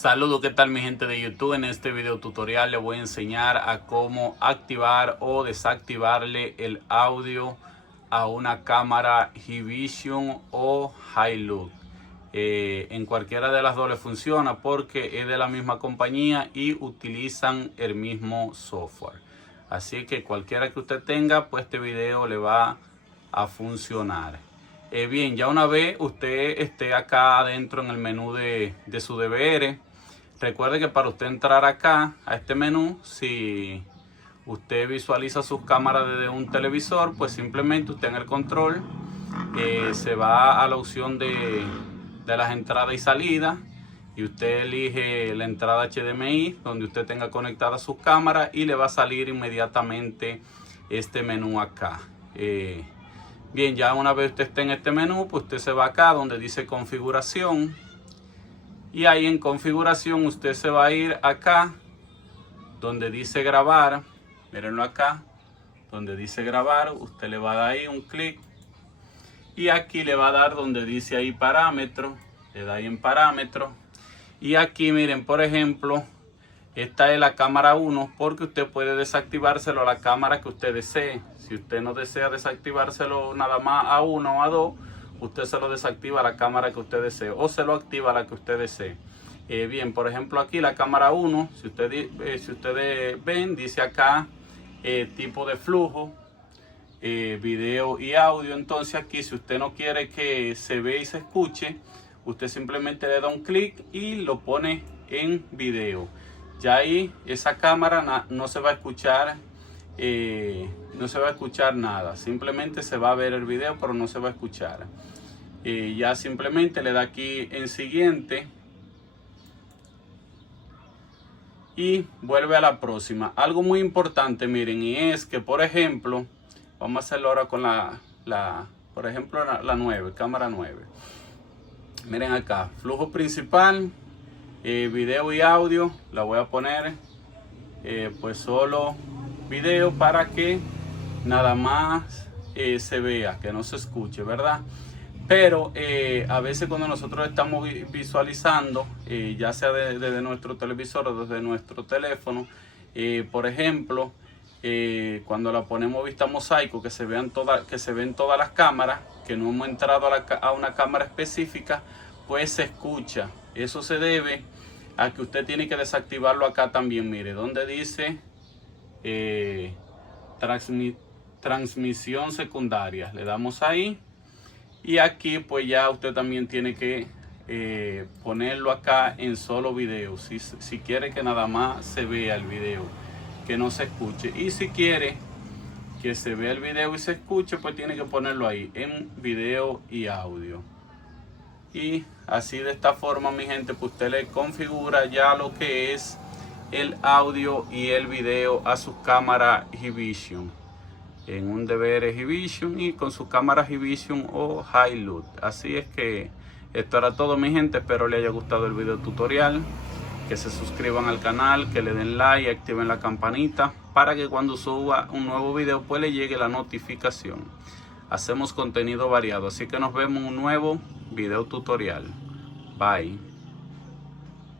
Saludos, ¿qué tal mi gente de YouTube? En este video tutorial les voy a enseñar a cómo activar o desactivarle el audio a una cámara Hikvision o Hilux. En cualquiera de las dos le funciona porque es de la misma compañía y utilizan el mismo software. Así que cualquiera que usted tenga, pues este video le va a funcionar. Bien, ya una vez usted esté acá adentro en el menú de su DVR, recuerde que para usted entrar acá a este menú, si usted visualiza sus cámaras desde un televisor, pues simplemente usted en el control se va a la opción de las entradas y salidas y usted elige la entrada HDMI donde usted tenga conectadas sus cámaras y le va a salir inmediatamente este menú acá. Bien, ya una vez usted esté en este menú, pues usted se va acá donde dice configuración. Y ahí en configuración usted se va a ir acá donde dice grabar. Mírenlo acá, donde dice grabar. Usted le va a dar ahí un clic. Y aquí le va a dar donde dice ahí parámetros. Le da ahí en parámetros. Y aquí miren, por ejemplo, esta es la cámara 1 porque usted puede desactivárselo a la cámara que usted desee. Si usted no desea desactivárselo nada más a 1 o a 2, usted se lo desactiva a la cámara que usted desee o se lo activa a la que usted desee. Bien, por ejemplo aquí la cámara 1, si ustedes ven, dice acá tipo de flujo, video y audio. Entonces aquí si usted no quiere que se vea y se escuche, usted simplemente le da un clic y lo pone en video. Ya ahí esa cámara no se va a escuchar, nada, simplemente se va a ver el video pero no se va a escuchar. Ya simplemente le da aquí en siguiente y vuelve a la próxima. Algo muy importante, miren, y es que por ejemplo, vamos a hacerlo ahora con por ejemplo la 9, cámara 9. Miren acá, flujo principal, video y audio, la voy a poner pues solo video para que nada más se vea, que no se escuche, ¿verdad? Pero a veces cuando nosotros estamos visualizando, ya sea desde nuestro televisor o desde nuestro teléfono, por ejemplo, cuando la ponemos vista mosaico, que se ven todas las cámaras, que no hemos entrado a una cámara específica, pues se escucha. Eso se debe a que usted tiene que desactivarlo acá también. Mire, donde dice transmisión secundaria, le damos ahí. Y aquí pues ya usted también tiene que ponerlo acá en solo video. Si quiere que nada más se vea el video, que no se escuche. Y si quiere que se vea el video y se escuche, pues tiene que ponerlo ahí en video y audio. Y así de esta forma, mi gente, pues usted le configura ya lo que es el audio y el video a su cámara Hikvision, en un DVR Hikvision y con su cámara Hikvision o Hilux. Así es que esto era todo, mi gente. Espero les haya gustado el video tutorial, que se suscriban al canal, que le den like y activen la campanita para que cuando suba un nuevo video pues le llegue la notificación. Hacemos contenido variado, así que nos vemos en un nuevo video tutorial. Bye.